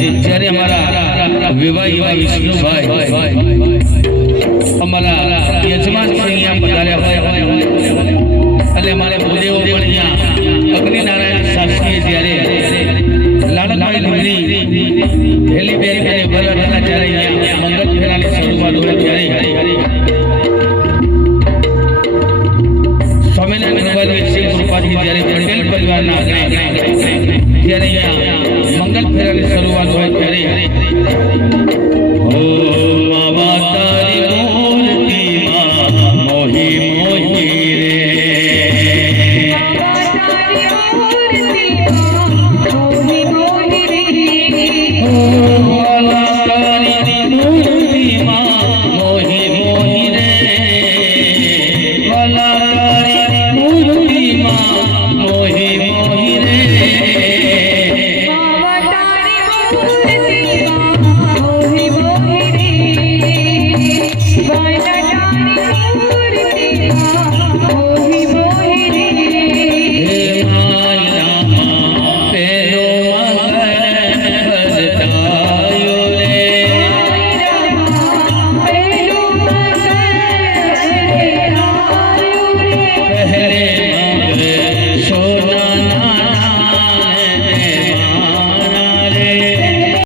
જ્યારે અમારા વિવાહ વિષ્ણુભાઈ અમારા યજમાન પણ અહીંયા પધાર્યા હોય. અને અમારે ભૂદેવો પણ અહીંયા અગ્નિનારાયણ શાસ્ત્રીએ જ્યારે લાડકવાળી ડુંગળી હેલી બેરી અને વરવાળાના જ્યારે અહીંયા મંગલ ફેરાની શરૂઆત હોય ત્યારે સમજાવી શરૂઆત હોય ત્યારે